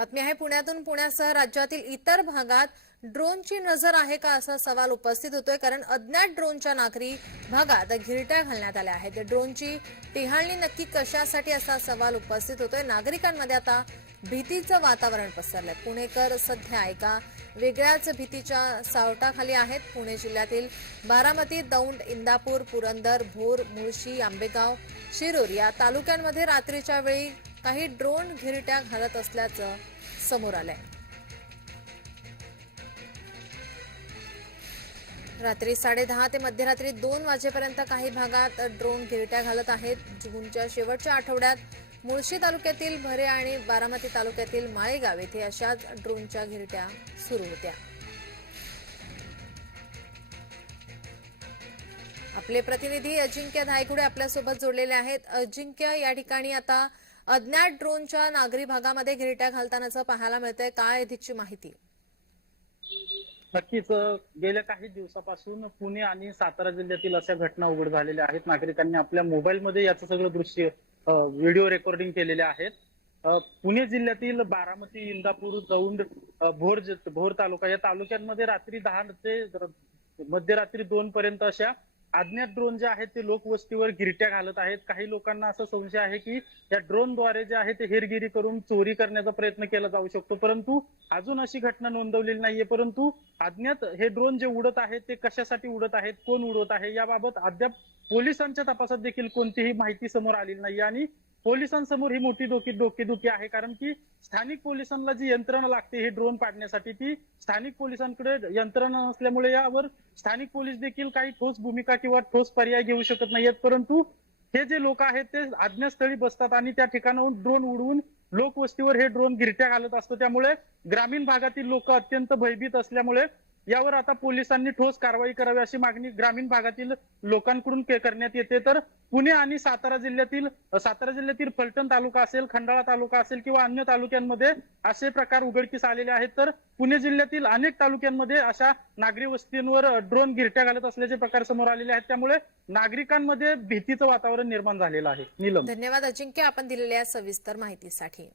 बातमी आहे पुण्यातून पुण्यासह राज्यातील इतर भागात ड्रोनची नजर आहे का असा सवाल उपस्थित होतोय कारण अज्ञात ड्रोनच्या नागरी भागात घिरट्या घालण्यात आल्या आहेत. ड्रोनची टिहाळणी नक्की कशासाठी असा सवाल उपस्थित होतोय? नागरिकांमध्ये आता भीतीचं वातावरण पसरलंय. पुणेकर सध्या एका वेगळ्याच भीतीच्या सावटाखाली आहेत. पुणे जिल्ह्यातील बारामती दौंड इंदापूर पुरंदर भोर मुळशी आंबेगाव शिरूर या तालुक्यांमध्ये रात्रीच्या वेळी काही ड्रोन घिरट्या घालत असल्याचं समोर आलंय. रात्री साडेदहा ते मध्यरात्री दोन वाजेपर्यंत काही भागात ड्रोन गिरट्या घालत आहेत. जूनच्या शेवटच्या आठवड्यात मुळशी तालुक्यातील भरे आणि बारामती तालुक्यातील माळेगाव येथे अशाच ड्रोनच्या गिरट्या सुरू होत्या. आपले प्रतिनिधी अजिंक्य धायगुडे आपल्यासोबत जोडलेले आहेत. अजिंक्य या ठिकाणी आता अज्ञात ड्रोनच्या नागरी भागामध्ये गिरट्या घालतानाचं पाहायला मिळतंय. काय अधिकची माहिती? नक्कीच गेल्या काही दिवसापासून पुणे आणि सातारा जिल्ह्यातील अशा घटना उघड झालेल्या आहेत. नागरिकांनी आपल्या मोबाईलमध्ये याचं सगळं दृश्य व्हिडिओ रेकॉर्डिंग केलेले आहेत. पुणे जिल्ह्यातील बारामती इंदापूर दौंड भोर भोर तालुका या तालुक्यांमध्ये रात्री दहा ते मध्यरात्री दोन पर्यंत अशा अज्ञात ड्रोन जे आहेत ते लोकवस्तीवर गिरट्या घालत आहेत. काही लोकांना असा संशय आहे की या ड्रोनद्वारे जे आहे ते हेरगिरी करून चोरी करण्याचा प्रयत्न केला जाऊ शकतो. परंतु अजून अशी घटना नोंदवलेली नाहीये. परंतु अज्ञात हे ड्रोन जे उडत आहेत ते कशासाठी उडत आहेत? कोण उडवत आहे? याबाबत अद्याप पोलिसांच्या तपासात देखील कोणतीही माहिती समोर आलेली नाही आणि पोलिसांसमोर ही मोठी डोकी डोकेदुखी आहे. कारण की स्थानिक पोलिसांना जी यंत्रणा लागते हे ड्रोन पाडण्यासाठी ती स्थानिक पोलिसांकडे यंत्रणा नसल्यामुळे यावर स्थानिक पोलीस देखील काही ठोस भूमिका किंवा ठोस पर्याय घेऊ शकत नाहीयेत. परंतु हे जे लोक आहेत ते आज्ञास्थळी बसतात आणि त्या ठिकाणाहून ड्रोन उडवून लोकवस्तीवर हे ड्रोन गिरट्या घालत असतो. त्यामुळे ग्रामीण भागातील लोक अत्यंत भयभीत असल्यामुळे यावर आता पोलिसांनी ठोस कारवाई करावी अशी मागणी ग्रामीण भागातील लोकांकडून करण्यात येते. तर पुणे आणि सातारा जिल्ह्यातील सातारा जिल्ह्यातील फलटण तालुका असेल खंडाळा तालुका असेल किंवा अन्य तालुक्यांमध्ये असे प्रकार उघडकीस आलेले आहेत. तर पुणे जिल्ह्यातील अनेक तालुक्यांमध्ये अशा नागरी वस्तींवर ड्रोन गिरट्या घालत असल्याचे प्रकार समोर आलेले आहेत. त्यामुळे नागरिकांमध्ये भीतीचं वातावरण निर्माण झालेलं आहे. निलम. धन्यवाद अजिंक्य आपण दिलेल्या सविस्तर माहितीसाठी.